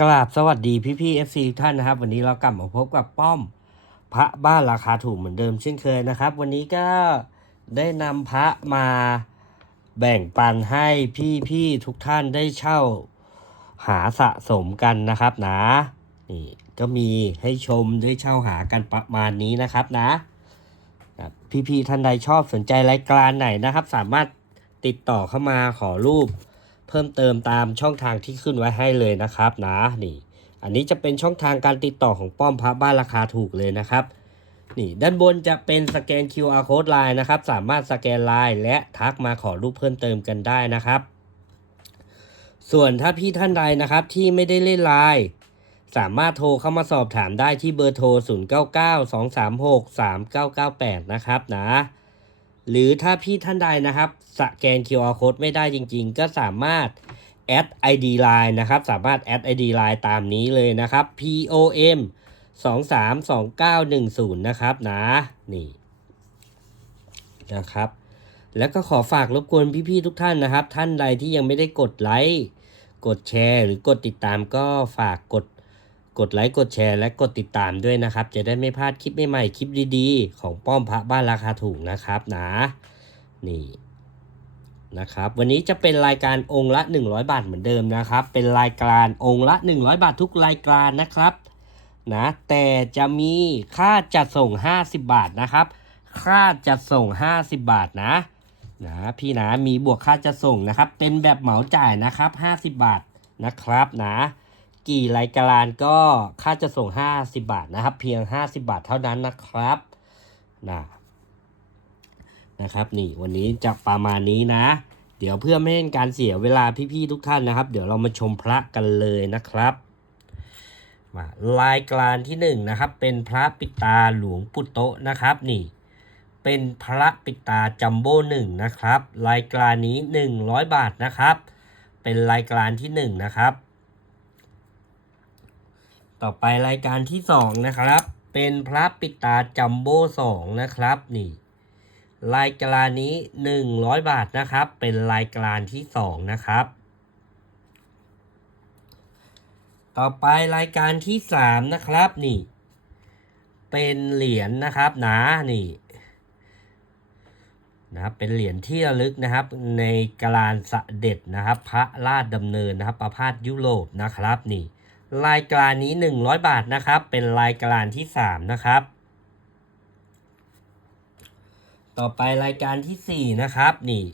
กราบสวัสดีพี่พี่เอฟซีท่านนะครับ วันนี้เรากลับมาพบกับป้อมพระบ้านราคาถูกเหมือนเดิมเช่นเคยนะครับ วันนี้ก็ได้นำพระมาแบ่งปันให้พี่พี่ทุกท่านได้เช่าหาสะสมกันนะครับนะนี่ก็มีให้ชมได้เช่าหากันประมาณนี้นะครับนะพี่พี่ท่านใดชอบสนใจรายการไหนนะครับ สามารถติดต่อเข้ามาขอรูป เพิ่มเติมตามช่องทางที่ขึ้นไว้ให้เลยนะครับนะนี่ อันนี้จะเป็นช่องทางการติดต่อของป้อมพระบ้านราคาถูกเลยนะครับนี่ด้านบนจะเป็นสแกน QR code ไลน์นะครับ สามารถสแกนไลน์และทักมาขอรูปเพิ่มเติมกันได้นะครับ ส่วนถ้าพี่ท่านใดนะครับที่ไม่ได้เล่นไลน์สามารถโทรเข้ามาสอบถามได้ที่เบอร์โทร 0992363998 นะครับนะ หรือถ้าพี่ท่านใดนะครับสแกน QR code ไม่ได้จริง ๆ ก็สามารถแอด ID Line นะครับ สามารถแอด ID Line ตามนี้เลยนะครับ POM 232910 นะครับนะนี่นะครับ แล้วก็ขอฝากรบกวนพี่ๆทุกท่านนะครับ ท่านใดที่ยังไม่ได้กดไลค์กดแชร์ หรือกดติดตามก็ฝากกด กดไลค์กดแชร์และกดติดตามด้วยนะครับ จะได้ไม่พลาดคลิปใหม่ๆคลิปดีๆ ของป้อมพระบ้านราคาถูกนะครับนะนี่นะครับวันนี้จะเป็นรายการองค์ละ 100 บาทเหมือนเดิมนะครับ เป็นรายการองค์ละ 100 บาททุกรายการนะครับนะแต่จะมีค่าจัดส่ง 50 บาทนะครับ ค่าจัดส่ง 50 บาทนะนะพี่นะมีบวกค่าจัดส่งนะครับ เป็นแบบเหมาจ่ายนะครับ 50 บาทนะครับนะ กี่รายการก็ค่าจะส่ง 50 บาทนะครับ เพียง 50 บาทเท่านั้นนะครับนะนะครับ นี่วันนี้จะประมาณนี้นะ เดี๋ยวเพื่อไม่ให้การเสียเวลาพี่ๆทุกท่านนะครับ เดี๋ยวเรามาชมพระกันเลยนะครับมารายการที่หนึ่งนะครับ เป็นพระปิตาหลวงปุตโตนะครับนี่ เป็นพระปิตาจัมโบ้หนึ่งนะครับ รายการนี้ 100 บาทนะครับ เป็นรายการที่หนึ่งนะครับ ต่อไปรายการที่สองนะครับ เป็นพระปิตาจัมโบ้สองนะครับนี่รายการนี้100บาทนะครับ เป็นรายการที่สองนะครับ ต่อไปรายการที่สามนะครับนี่ เป็นเหรียญนะครับนะนี่นะครับเป็นเหรียญที่ระลึกนะครับ ในกลานเด็จนะครับ พระราชดำเนินนะครับ ประพาสยุโรปนะครับนี่ รายการนี้ 100 บาทนะครับ เป็นรายการที่ 3 นะครับ ต่อไปรายการที่ 4 นะครับ นี่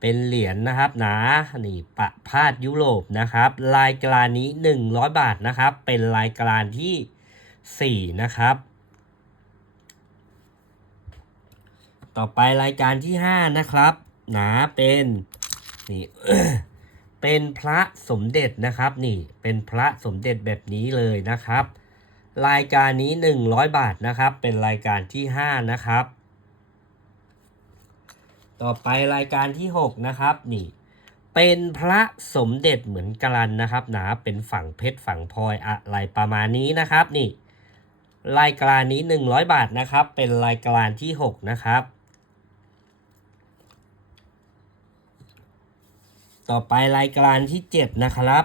เป็นเหรียญนะครับนะนี่ประพาสยุโรปนะครับ รายการนี้ 100 บาทนะครับ เป็นรายการที่ 4 นะครับ ต่อไปรายการที่ 5 นะครับ หนะเป็น นี่ เป็นพระสมเด็จนะครับนี่เป็นพระสมเด็จแบบนี้เลยนะครับ รายการนี้ 100 บาทนะครับ เป็นรายการที่ 5 นะครับ ต่อไปรายการที่ 6 นะครับนี่เป็นพระสมเด็จเหมือนกันนะครับนะเป็นฝั่งเพชรฝั่งพลอยอะไรประมาณนี้นะครับนี่รายการนี้ 100 บาทนะครับ เป็นรายการที่ 6 นะครับ ต่อไปรายการที่7นะครับ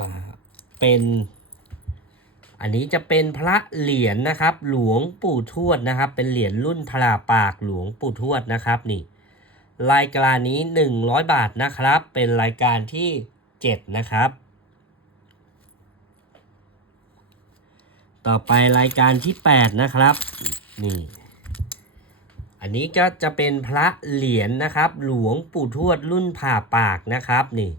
มาเป็นอันนี้จะเป็นพระเหรียญนะครับ หลวงปู่ทวดนะครับ เป็นเหรียญรุ่นพลาปากหลวงปู่ทวดนะครับนี่ รายการนี้ 100 บาทนะครับ เป็นรายการที่ 7 นะครับ ต่อไปรายการที่ 8 นะครับ นี่ อันนี้ก็จะเป็นพระเหรียญนะครับ หลวงปู่ทวดรุ่นผ่าปากนะครับนี่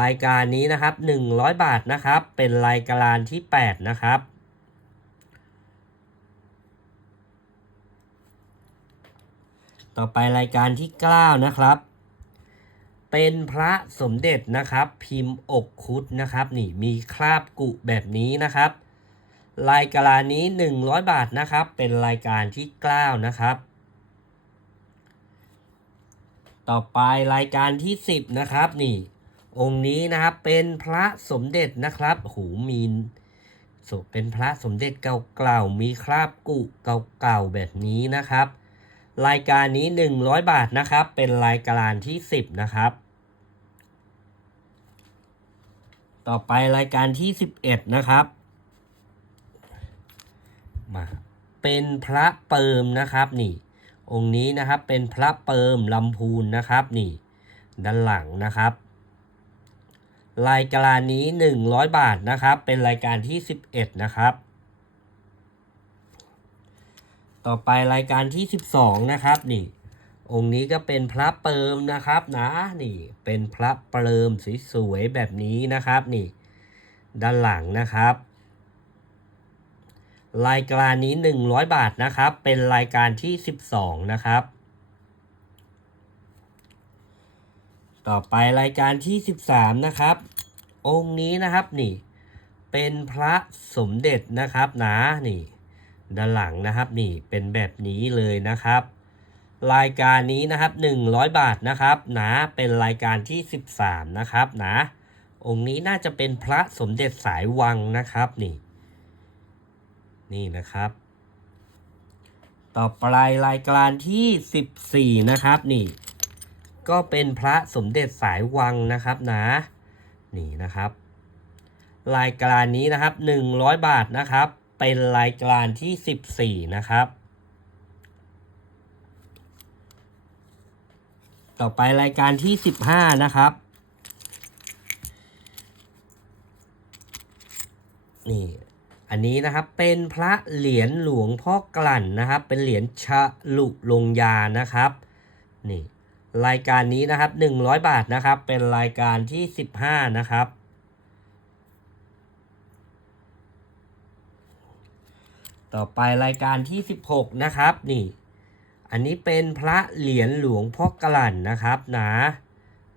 รายการนี้นะครับ 100 บาทนะครับ เป็นรายการที่ 8 นะครับ ต่อไปรายการที่ 9 นะครับ เป็นพระสมเด็จนะครับ พิมพ์อกคุดนะครับ นี่มีคราบกุแบบนี้นะครับ รายการนี้ 100 บาทนะครับ เป็นรายการที่ 9 นะครับ ต่อไปรายการที่ 10 นะครับนี่ องค์นี้นะครับเป็นพระสมเด็จนะครับหูมีนเป็นพระสมเด็จเก่าๆมีคราบกุเก่าๆแบบนี้นะครับ รายการนี้ 100 บาทนะครับ เป็นรายการที่ 10 นะครับ ต่อไปรายการที่ 11 นะครับมาเป็นพระเปิมนะครับนี่ องค์นี้นะครับเป็นพระเปิมลำพูนนะครับนี่ด้านหลังนะครับ รายการนี้หนึ่งร้อยบาทนะครับ เป็นรายการที่สิบเอ็ดนะครับ ต่อไปรายการที่สิบสองนะครับนี่ องค์นี้ก็เป็นพระเปิมนะครับนะนี่เป็นพระเปิมสวยๆแบบนี้นะครับนี่ ด้านหลังนะครับ รายการนี้ 100 บาทนะครับ เป็นรายการที่ 12 นะครับ ต่อไปรายการที่ 13 นะครับ องค์นี้นะครับนี่ เป็นพระสมเด็จนะครับนะนี่ด้านหลังนะครับนี่เป็นแบบนี้เลยนะครับ รายการนี้นะครับ 100 บาทนะครับนะเป็นรายการที่ 13 นะครับนะองค์นี้น่าจะเป็นพระสมเด็จสายวังนะครับนี่ นี่นะครับ ต่อไปรายการที่ 14 นะครับนี่ ก็เป็นพระสมเด็จสายวังนะครับนะ นี่นะครับ รายการนี้นะครับ 100 บาทนะครับ เป็นรายการที่ 14 นะครับต่อไปรายการที่15นะครับ นี่ อันนี้นะครับเป็นพระเหรียญหลวงพ่อกลั่นนะครับ เป็นเหรียญชะลุลงยานะครับนี่รายการนี้นะครับ 100 บาทนะครับ เป็นรายการที่ 15 นะครับ ต่อไปรายการที่ 16 นะครับนี่ อันนี้เป็นพระเหรียญหลวงพ่อกลั่นนะครับนะ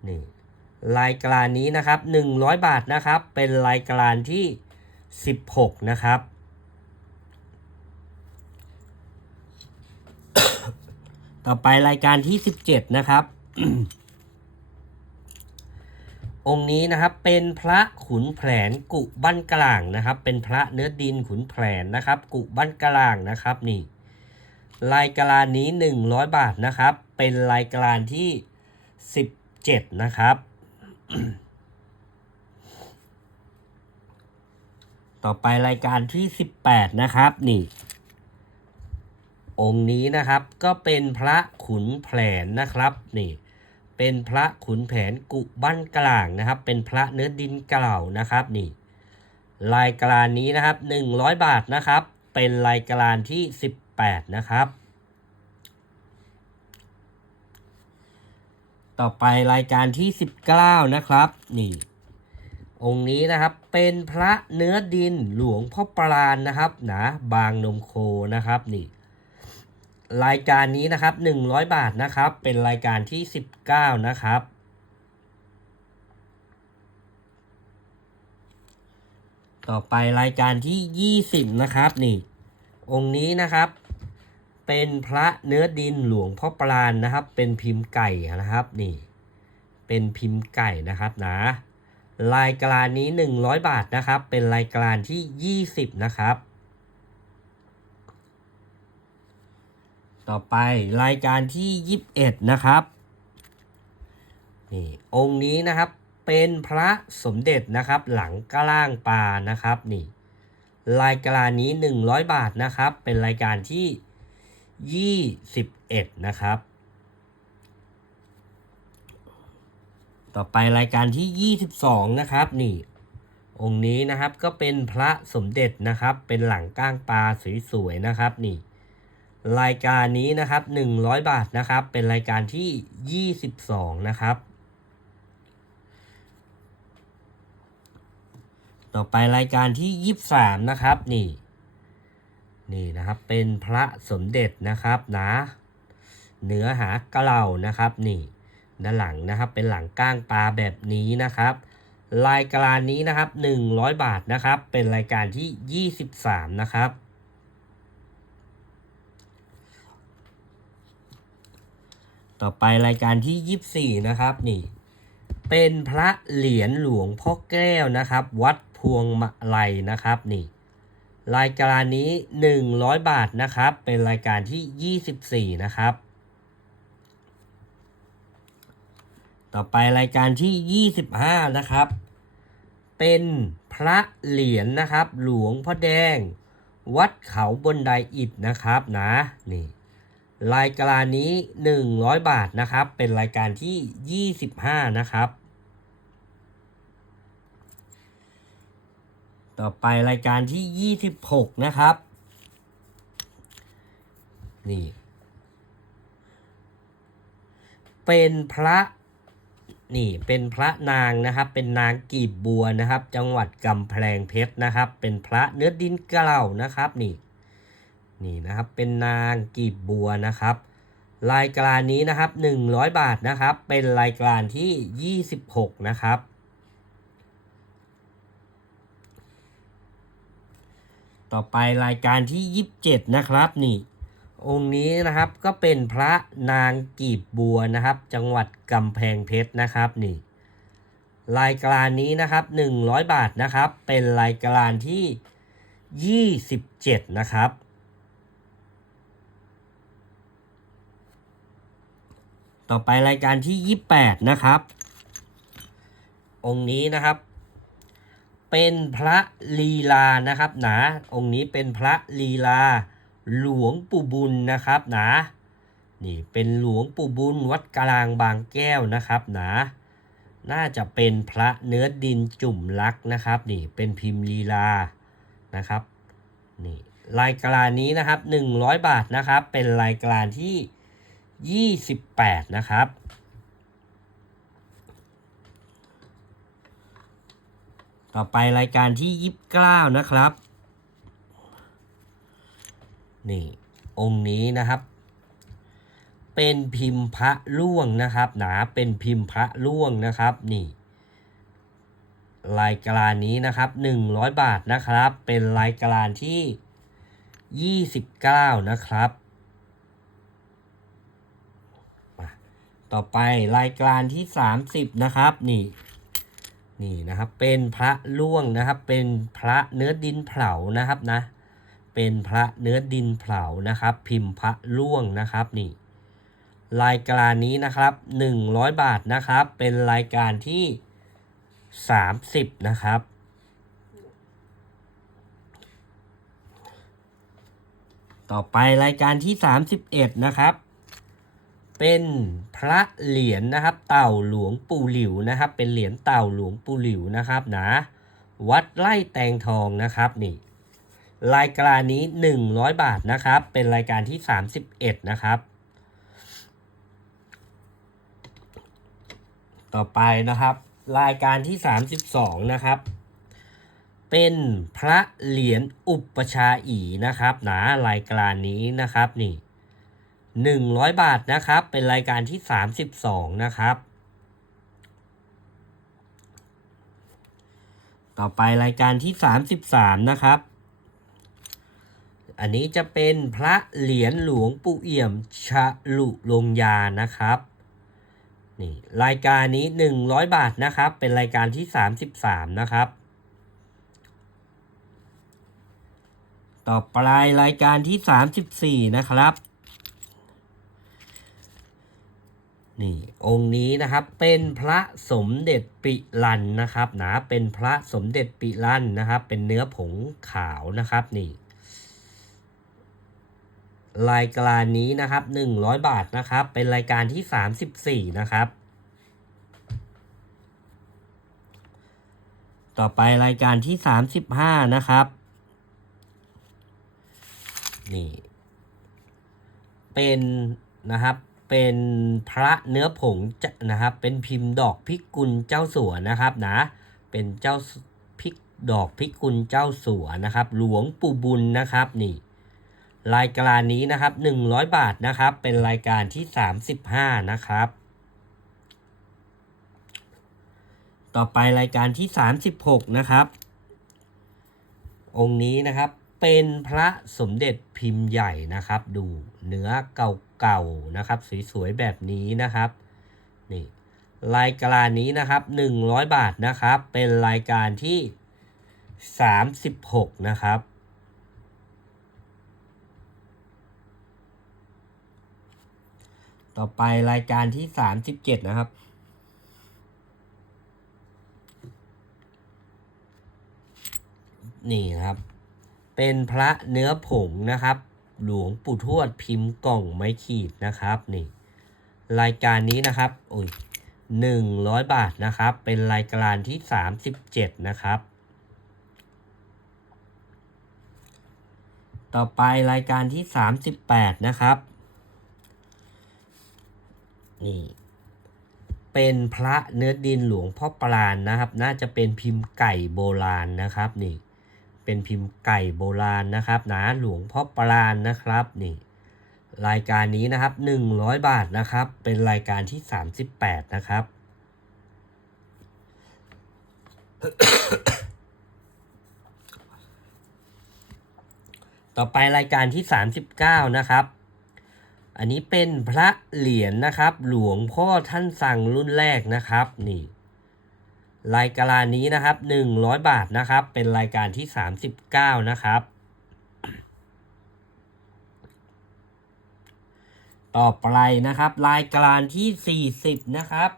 นี่รายการนี้นะครับ 100 บาทนะครับ เป็นรายการที่ 16 นะครับ ต่อไปรายการที่ 17 นะครับ องค์นี้นะครับเป็นพระขุนแผนกุบ้านกลางนะครับ เป็นพระเนื้อดินขุนแผนนะครับ กุบ้านกลางนะครับนี่รายการนี้ 100 บาทนะครับ เป็นรายการที่ 17 นะครับ ต่อไปรายการที่ 18 นะครับนี่ องค์นี้นะครับก็เป็นพระขุนแผนนะครับนี่เป็นพระขุนแผนกุบ้านกลางนะครับ เป็นพระเนื้อดินเก่านะครับนี่รายการนี้นะครับ 100 บาทนะครับ เป็นรายการที่ 18 นะครับ ต่อไปรายการที่ 19 นะครับนี่ องค์นี้นะครับเป็นพระเนื้อดินหลวงพ่อปราณนะครับนะบางนมโคนะครับนี่ รายการนี้นะครับ 100 บาทนะครับ เป็นรายการที่ 19 นะครับต่อไปรายการที่ 20 นะครับนี่ องค์นี้นะครับ เป็นพระเนื้อดินหลวงพ่อปราณนะครับ เป็นพิมพ์ไก่นะครับนี่ เป็นพิมพ์ไก่นะครับนะ รายการนี้ 100 บาทนะครับ เป็นรายการที่ 20 นะครับ ต่อไปรายการที่ 21 นะครับนี่องค์นี้นะครับเป็นพระสมเด็จนะครับหลังกล้างปลานะครับนี่รายการนี้ 100 บาทนะครับ เป็นรายการที่ 21 นะครับ ต่อไปรายการที่ 22 นะครับ นี่ องค์นี้นะครับก็เป็นพระสมเด็จนะครับ เป็นหลังก้างปลาสวยๆนะครับ นี่ รายการนี้นะครับ 100 บาทนะครับ เป็นรายการที่ 22 นะครับ ต่อไปรายการที่ 23 นะครับ นี่ นี่นะครับ เป็นพระสมเด็จนะครับนะเนื้อหากระเหล่านะครับ นี่ ด้านหลังนะครับ เป็นหลังก้างปลาแบบนี้นะครับ รายการนี้นะครับ 100 บาทนะครับ เป็นรายการที่ 23 นะครับต่อไปรายการที่ 24 นะครับนี่เป็นพระเหรียญหลวงพ่อแก้วนะครับ วัดพวงมาลัยนะครับนี่รายการนี้ 100 บาทนะครับ เป็นรายการที่ 24 นะครับ ต่อไปรายการที่ 25 นะครับ เป็นพระเหรียญนะครับ หลวงพ่อแดง วัดเขาบนไดอิฐนะครับนะนี่รายการนี้ 100 บาทนะครับ เป็นรายการที่ 25 นะครับ ต่อไปรายการที่ 26 นะครับ นี่ เป็นพระ นี่เป็นพระนางนะครับ เป็นนางกีบบัวนะครับ จังหวัดกำแพงเพชรนะครับ เป็นพระเนื้อดินเกล่านะครับนี่นี่นะครับเป็นนางกีบบัวนะครับ รายการนี้นะครับ 100 บาทนะครับ เป็นรายการที่ 26 นะครับต่อไปรายการที่ 27 นะครับนี่ องค์นี้นะครับก็เป็นพระนางกีบบัวนะครับ จังหวัดกำแพงเพชรนะครับนี่ รายการนี้นะครับ 100 บาทนะครับ เป็นรายการที่ 27 นะครับ ต่อไปรายการที่ 28 นะครับ องค์นี้นะครับ เป็นพระลีลานะครับนะองค์นี้เป็นพระลีลา หลวงปู่บุญนะครับนะนี่เป็นหลวงปู่บุญวัดกลางบางแก้วนะครับนะน่าจะเป็นพระเนื้อดินจุ่มลักนะครับนี่เป็นพิมพ์ลีลานะครับนี่รายการนี้นะครับ 100 บาทนะครับ เป็นรายการที่ 28 นะครับ ต่อไปรายการที่ยี่สิบเก้านะครับ นี่องค์นี้นะครับ เป็นพิมพ์พระล่วงนะครับ หนาเป็นพิมพ์พระล่วงนะครับนี่รายการนี้นะครับหนึ่งร้อยบาทนะครับ เป็นรายการที่ยี่สิบเก้านะครับ ต่อไปรายการที่สามสิบนะครับนี่นี่นะครับเป็นพระล่วงนะครับ เป็นพระเนื้อดินเผานะครับนะ เป็นพระเนื้อดินเผานะครับ พิมพ์พระล่วงนะครับนี่รายการนี้นะครับ 100 บาทนะครับ เป็นรายการที่ 30 นะครับ ต่อไปรายการที่ 31 นะครับ เป็นพระเหรียญนะครับ เต่าหลวงปู่หลิวนะครับ เป็นเหรียญเต่าหลวงปู่หลิวนะครับนะวัดไร่แตงทองนะครับนี่ รายการนี้ 100 บาทนะครับ เป็นรายการที่ 31 นะครับ ต่อไปนะครับ รายการที่ 32 นะครับ เป็นพระเหรียญอุปชาอีนะครับนะรายการนี้นะครับนี่100บาทนะครับ เป็นรายการที่32นะครับ ต่อไปรายการที่33นะครับ อันนี้จะเป็นพระเหรียญหลวงปู่เอี่ยมชะลุลงยานะครับนี่รายการนี้ 100 บาทนะครับ เป็นรายการที่ 33 นะครับ ต่อไปรายการที่ 34 นะครับนี่องค์นี้นะครับเป็นพระสมเด็จปิลันนะครับนะเป็นพระสมเด็จปิลันนะครับ เป็นเนื้อผงขาวนะครับนี่ รายการนี้นะครับ100บาทนะครับ เป็นรายการที่34นะครับ ต่อไปรายการที่35นะครับ นี่ เป็นนะครับเป็นพระเนื้อผงนะครับ เป็นพิมพ์ดอกพิกุลเจ้าสัวนะครับนะ เป็นเจ้าพิกดอกพิกุลเจ้าสัวนะครับ หลวงปู่บุญนะครับนี่ รายการนี้นะครับ 100 บาทนะครับ เป็นรายการที่ 35 นะครับ ต่อไปรายการที่ 36 นะครับ องค์นี้นะครับเป็นพระสมเด็จพิมพ์ใหญ่นะครับ ดูเนื้อเก่าๆนะครับ สวยๆแบบนี้นะครับนี่รายการนี้นะครับ 100 บาทนะครับ เป็นรายการที่ 36 นะครับ ต่อไปรายการที่37นะครับ นี่ครับ เป็นพระเนื้อผงนะครับ หลวงปู่ทวดพิมพ์กล่องไม้ขีดนะครับนี่ รายการนี้นะครับอุ้ยหนึ่งร้อยบาทนะครับ เป็นรายการที่สามสิบเจ็ดนะครับ ต่อไปรายการที่สามสิบแปดนะครับ นี่เป็นพระเนื้อดินหลวงพ่อปราณนะครับ น่าจะเป็นพิมพ์ไก่โบราณนะครับนี่ เป็นพิมพ์ไก่โบราณนะครับนะหลวงพ่อปราณนะครับนี่ รายการนี้นะครับ 100 บาทนะครับ เป็นรายการที่ 38 นะครับ ต่อไปรายการที่ 39 นะครับ อันนี้เป็นพระเหรียญนะครับ หลวงพ่อท่านสั่งรุ่นแรกนะครับนี่รายการนี้นะครับ 100 บาทนะครับ เป็นรายการที่ 39 นะครับ ต่อไปนะครับ รายการที่ 40 นะครับ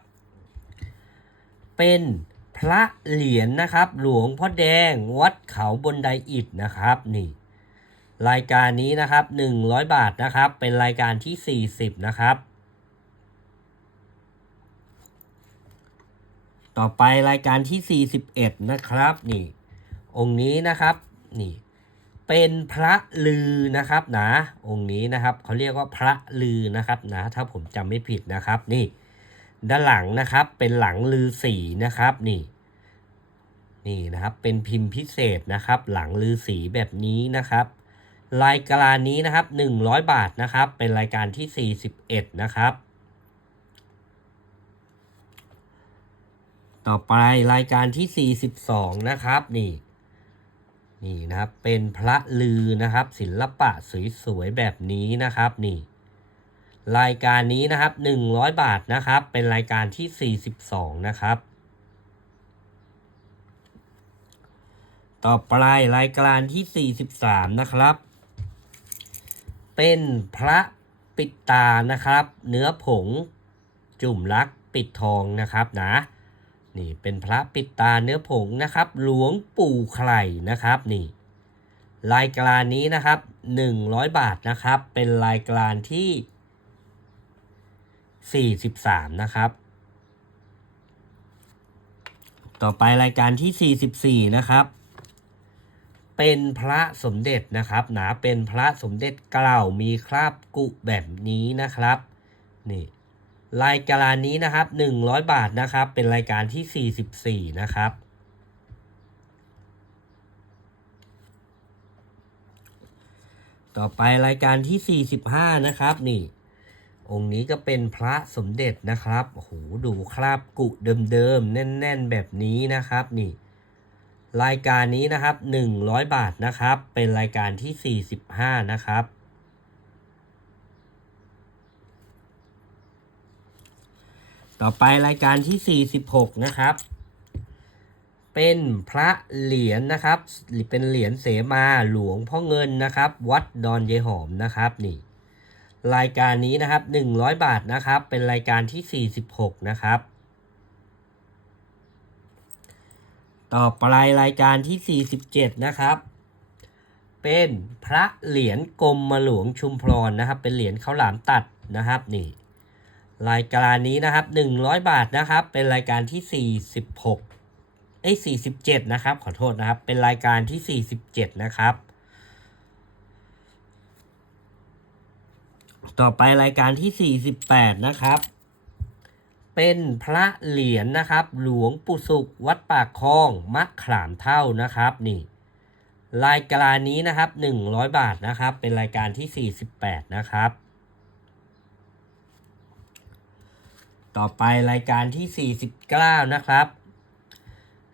เป็นพระเหรียญนะครับ หลวงพ่อแดงวัดเขาบนไดอิฐนะครับนี่ รายการนี้นะครับ100 บาทนะครับ เป็นรายการที่ 40 นะครับ ต่อไปรายการที่ 41 นะครับ นี่ องค์นี้นะครับนี่ เป็นพระลือนะครับนะองค์นี้นะครับเขาเรียกว่าพระลือนะครับนะถ้าผมจำไม่ผิดนะครับนี่ ด้านหลังนะครับเป็นหลังลือสีนะครับนี่นี่นะครับเป็นพิมพ์พิเศษนะครับ หลังลือสีแบบนี้นะครับ รายการนี้นะครับ100 บาทนะครับ เป็นรายการที่ 41 นะครับ ต่อไปรายการที่ 42 นะครับนี่นี่นะครับเป็นพระลือนะครับ ศิลปะสวยๆแบบนี้นะครับนี่ รายการนี้นะครับ 100 บาทนะครับ เป็นรายการที่ 42 นะครับต่อไปรายการที่ 43 นะครับ เป็นพระปิดตานะครับ เนื้อผงจุ่มลักปิดทองนะครับนะนี่เป็นพระปิดตาเนื้อผงนะครับ หลวงปู่ไข่นะครับนี่รายการนี้นะครับ 100 บาทนะครับ เป็นรายการที่ 43 นะครับ ต่อไปรายการที่ 44 นะครับ เป็นพระสมเด็จนะครับหนาเป็นพระสมเด็จเกล้ามีคราบกุแบบนี้นะครับนี่รายการนี้นะครับ 100 บาทนะครับ เป็นรายการที่ 44 นะครับ ต่อไปรายการที่ 45 นะครับนี่ องค์นี้ก็เป็นพระสมเด็จนะครับโอ้โหดูคราบกุเดิมๆแน่น ๆ แบบนี้นะครับนี่ รายการนี้นะครับ 100 บาทนะครับ เป็นรายการที่ 45 นะครับ ต่อไปรายการที่ 46 นะครับ เป็นพระเหรียญนะครับ เป็นเหรียญเสมาหลวงพ่อเงินนะครับ วัดดอนเยหอมนะครับนี่ รายการนี้นะครับ 100 บาทนะครับ เป็นรายการที่ 46 นะครับ ต่อไปรายการที่ 47 นะครับ เป็นพระเหรียญกรมมาหลวงชุมพรนะครับ เป็นเหรียญข้าวหลามตัดนะครับนี่รายการนี้นะครับ 100 บาทนะครับ เป็นรายการที่ 46เอ้ย47 นะครับ ขอโทษนะครับ เป็นรายการที่ 47 นะครับ ต่อไปรายการที่ 48 นะครับ เป็นพระเหรียญนะครับ หลวงปู่สุขวัดปากคลองมะขามเท่านะครับนี่ รายการนี้นะครับ 100 บาทนะครับ เป็นรายการที่ 48 นะครับ ต่อไปรายการที่ 49 นะครับ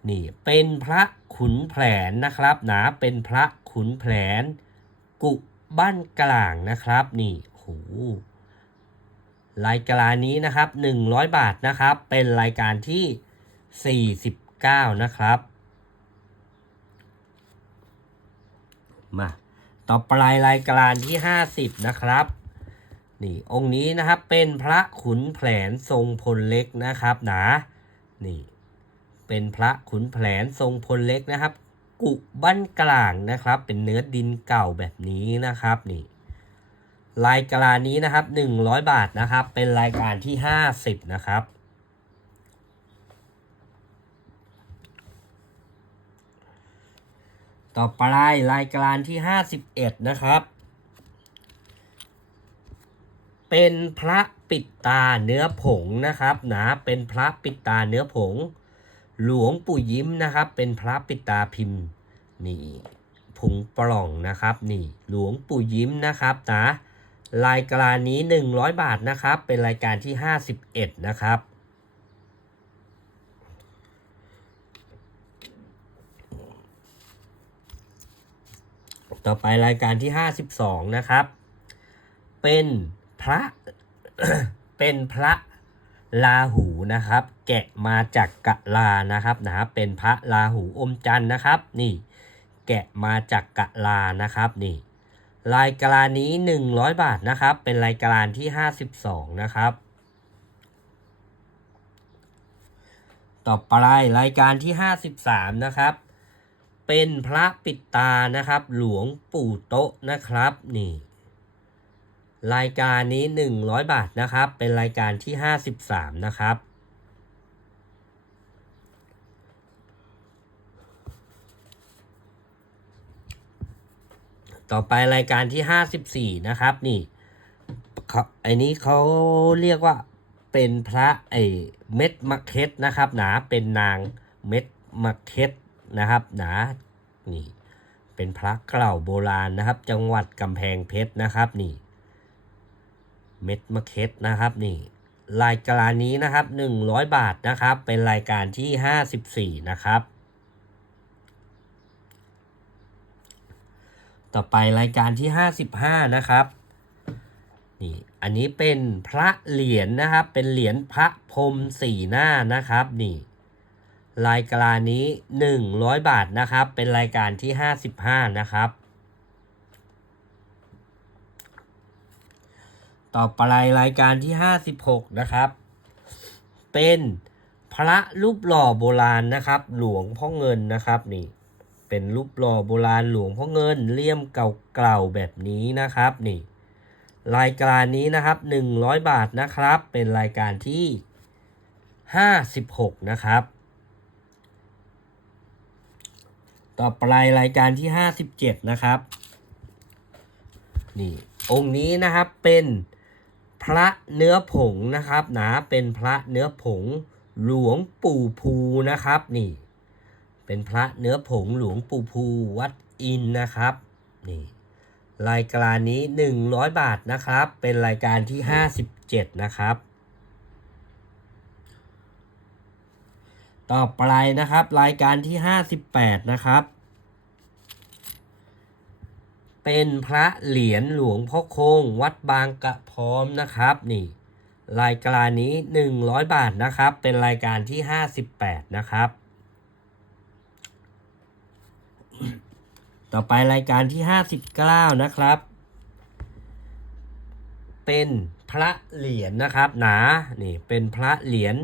นี่เป็นพระขุนแผนนะครับนะเป็นพระขุนแผน กุบ้านกลางนะครับ นี่โห รายการนี้นะครับ 100 บาทนะครับ เป็นรายการที่ 49 นะครับ มา ต่อไปรายการที่ 50 นะครับ นี่องค์นี้นะครับเป็นพระขุนแผนทรงพลเล็กนะครับนะนี่เป็นพระขุนแผนทรงพลเล็กนะครับ กุบ้านกลางนะครับ เป็นเนื้อดินเก่าแบบนี้นะครับนี่ รายการนี้นะครับหนึ่งร้อยบาทนะครับ เป็นรายการที่ห้าสิบนะครับ ต่อไปรายการที่ห้าสิบเอ็ดนะครับ เป็นพระปิดตาเนื้อผงนะครับนะเป็นพระปิดตาเนื้อผง หลวงปู่ยิ้มนะครับ เป็นพระปิดตาพิมพ์นี่ผงปล่องนะครับ นี่หลวงปู่ยิ้มนะครับนะ รายการนี้ 100 บาทนะครับ เป็นรายการที่ 51 นะครับ ต่อไปรายการที่ 52 นะครับ เป็นพระ เป็นพระลาหูนะครับ แกะมาจากกะลานะครับนะเป็นพระลาหูอมจันนะครับ นี่ แกะมาจากกะลานะครับนี่ รายการนี้ 100 บาทนะครับ เป็นรายการที่ 52 นะครับ ต่อไปรายการที่ 53 นะครับ เป็นพระปิดตานะครับ หลวงปู่โตะนะครับนี่รายการนี้ 100 บาทนะครับ เป็นรายการที่ 53 นะครับ ต่อไปรายการที่54นะครับ นี่เขาไอ้นี้เขาเรียกว่าเป็นพระไอเม็ดมะเค็ดนะครับ หนาเป็นนางเม็ดมะเค็ดนะครับหนานี่เป็นพระเก่าโบราณนะครับ จังหวัดกำแพงเพชรนะครับนี่ เม็ดมะเค็ดนะครับนี่รายการนี้นะครับ 100 บาทนะครับ เป็นรายการที่ 54 นะครับ ต่อไปรายการที่ 55 นะครับนี่อันนี้เป็นพระเหรียญนนะครับ เป็นเหรียญพระพรมสี่หน้านะครับนี่รายการนี้ 100 บาทนะครับ เป็นรายการที่ 55 นะครับ ต่อไปรายการที่ 56 นะครับ เป็นพระรูปหล่อโบราณนะครับ หลวงพ่อเงินนะครับนี่ เป็นรูปหล่อโบราณหลวงพ่อเงินเลี่ยมเก่าๆแบบนี้นะครับนี่รายการนี้นะครับ 100 บาทนะครับ เป็นรายการที่ 56 นะครับ ต่อไปรายการที่ 57 นะครับ นี่องค์นี้นะครับเป็นพระเนื้อผงนะครับนะเป็นพระเนื้อผงหลวงปู่ภูนะครับนี่ เป็นพระเนื้อผงหลวงปู่ภูวัดอินนะครับนี่รายการนี้ 100 บาทนะครับ เป็นรายการที่ 57 นะครับ ต่อไปนะครับ รายการที่ 58 นะครับ เป็นพระเหรียญหลวงพ่อคง วัดบางกระพร้อมนะครับนี่ รายการนี้ 100 บาทนะครับ เป็นรายการที่ 58 นะครับ ต่อไปรายการที่59นะครับ เป็นพระเหรียญนะครับ หนานี่เป็นพระเหรียญ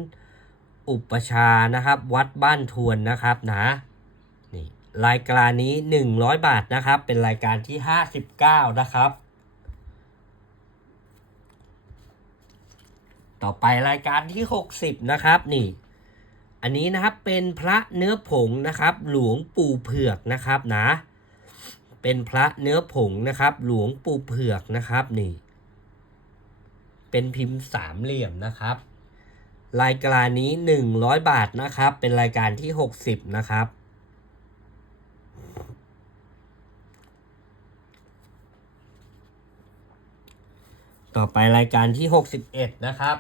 อุปชานะครับ วัดบ้านทวนนะครับหนะนี่รายการนี้100บาทนะครับ เป็นรายการที่59นะครับ ต่อไปรายการที่60นะครับนี่ อันนี้นะครับเป็นพระเนื้อผงนะครับ หลวงปู่เผือกนะครับนะ เป็นพระเนื้อผงนะครับ หลวงปู่เผือกนะครับนี่ เป็นพิมพ์สามเหลี่ยมนะครับ รายการนี้100บาทนะครับ เป็นรายการที่60นะครับต่อไปรายการที่ 61 นะครับ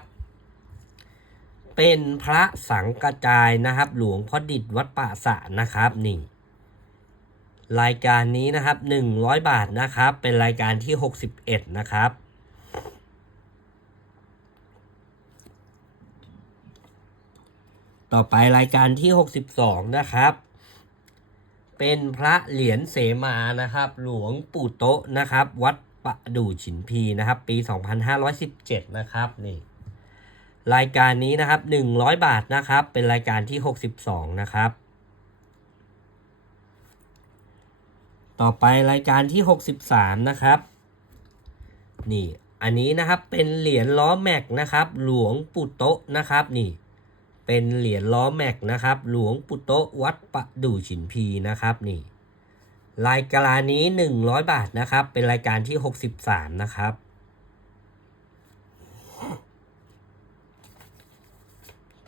เป็นพระสังกระจายนะครับ หลวงพ่อดิษฐ์วัดป่าสะนะครับนี่รายการนี้นะครับ100บาทนะครับ เป็นรายการที่61นะครับ ต่อไปรายการที่62นะครับ เป็นพระเหรียญเสมานะครับ หลวงปู่โตะนะครับ วัดประดู่ฉินพีนะครับ ปี2517นะครับนี่ รายการนี้นะครับ 100 บาทนะครับ เป็นรายการที่ 62 นะครับ ต่อไปรายการที่ 63 นะครับ นี่ อันนี้นะครับเป็นเหรียญล้อแม็กนะครับ หลวงปู่โตะนะครับ นี่ เป็นเหรียญล้อแม็กนะครับ หลวงปู่โตะวัดปะดู่ฉินพีนะครับ นี่ รายการนี้ 100 บาทนะครับ เป็นรายการที่ 63 นะครับ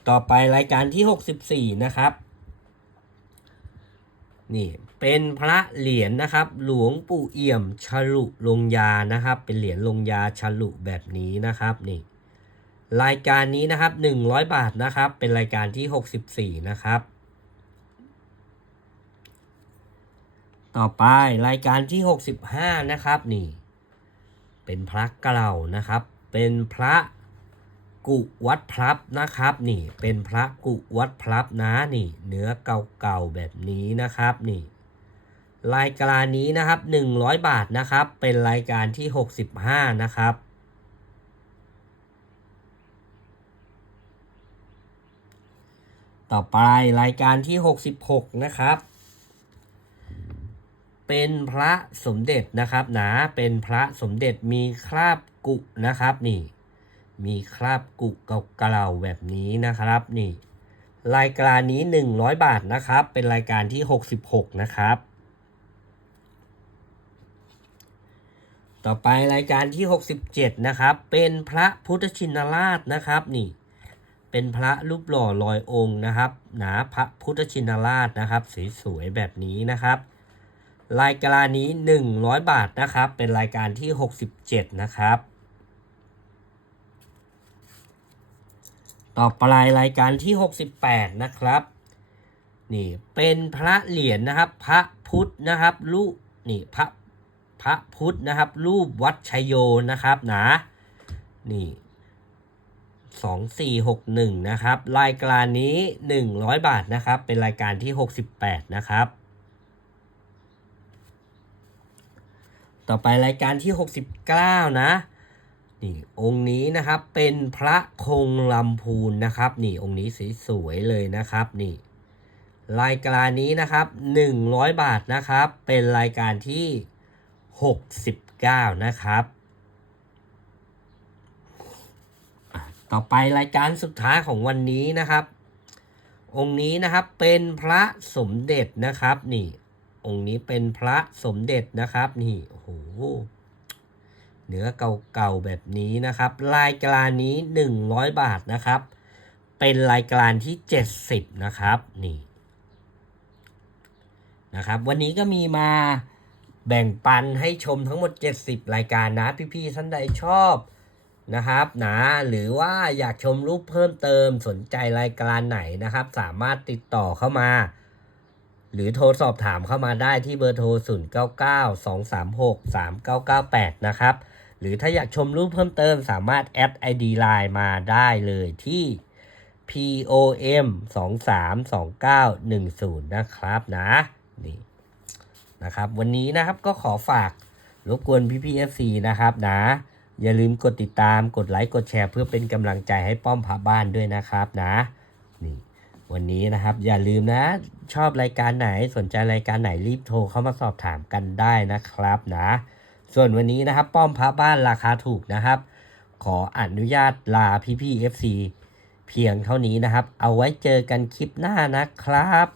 ต่อไปรายการที่ 64 นะครับ นี่เป็นพระเหรียญนะครับ หลวงปู่เอี่ยมฉลุลงยานะครับ เป็นเหรียญลงยาฉลุแบบนี้นะครับนี่รายการนี้นะครับ 100 บาทนะครับ เป็นรายการที่ 64 นะครับ ต่อไปรายการที่ 65 นะครับนี่ เป็นพระเก่านะครับ เป็นพระ กุวัดพลับนะครับ นี่เป็นพระกุวัดพลับนะนี่ เนื้อเก่าๆแบบนี้นะครับนี่ รายการนี้นะครับ 100 บาทนะครับ เป็นรายการที่ 65 นะครับต่อไปรายการที่ 66 นะครับ เป็นพระสมเด็จนะครับนะเป็นพระสมเด็จมีคราบกุนะครับนี่ มีคราบกุกเก่าๆแบบนี้นะครับนี่ รายการนี้ 100 บาทนะครับ เป็นรายการที่ 66 นะครับ ต่อไปรายการที่ 67 นะครับ เป็นพระพุทธชินราชนะครับนี่เป็นพระรูปหล่อลอยองค์นะครับ หนาพระพุทธชินราชนะครับสวยๆแบบนี้นะครับ รายการนี้ 100 บาทนะครับ เป็นรายการที่ 67 นะครับ ต่อไปรายการที่ 68 นะครับนี่เป็นพระเหรียญนะครับ พระพุทธนะครับรูปนี่พระพระพุทธนะครับ รูปวัดชยโยนะครับนะนี่สองสี่หกหนึ่งนะครับ รายการนี้100บาทนะครับ เป็นรายการที่68นะครับ ต่อไปรายการที่69นะ นี่องค์นี้นะครับเป็นพระคงลำพูนนะครับ นี่องค์นี้สวยๆเลยนะครับนี่รายการนี้นะครับ 100 บาทนะครับ เป็นรายการที่ 69 นะครับ ต่อไปรายการสุดท้ายของวันนี้นะครับ องค์นี้นะครับเป็นพระสมเด็จนะครับ นี่ องค์นี้เป็นพระสมเด็จนะครับ นี่โอ้โห เนื้อเก่าๆแบบนี้นะครับ รายการนี้ 100 บาทนะครับ เป็นรายการที่ 70 นะครับนี่นะครับวันนี้ก็มีมาแบ่งปันให้ชมทั้งหมด 70 รายการนะ พี่ๆท่านใดชอบนะครับนะหรือว่าอยากชมรูปเพิ่มเติมสนใจรายการไหนนะครับ สามารถติดต่อเข้ามา หรือโทรสอบถามเข้ามาได้ที่เบอร์โทร 0 9 9 2 3 6 3 9 9 8 นะครับ หรือถ้าอยากชมรูปเพิ่มเติมสามารถแอด ID Line มาได้เลยที่ POM 2 3 2 9 1 0 นะครับนะนี่นะครับ วันนี้นะครับก็ขอฝากรบกวนพี่พีเอฟซีนะครับนะ อย่าลืมกดติดตามกดไลค์กดแชร์เพื่อเป็นกำลังใจให้ป้อมพาบ้านด้วยนะครับนะนี่วันนี้นะครับอย่าลืมนะ ชอบรายการไหนสนใจรายการไหนรีบโทรเข้ามาสอบถามกันได้นะครับนะ ส่วนวันนี้นะครับ ป้อมพระบ้านราคาถูกนะครับ ขออนุญาตลาพี่พี่ FC เพียงเท่านี้นะครับ เอาไว้เจอกันคลิปหน้านะครับ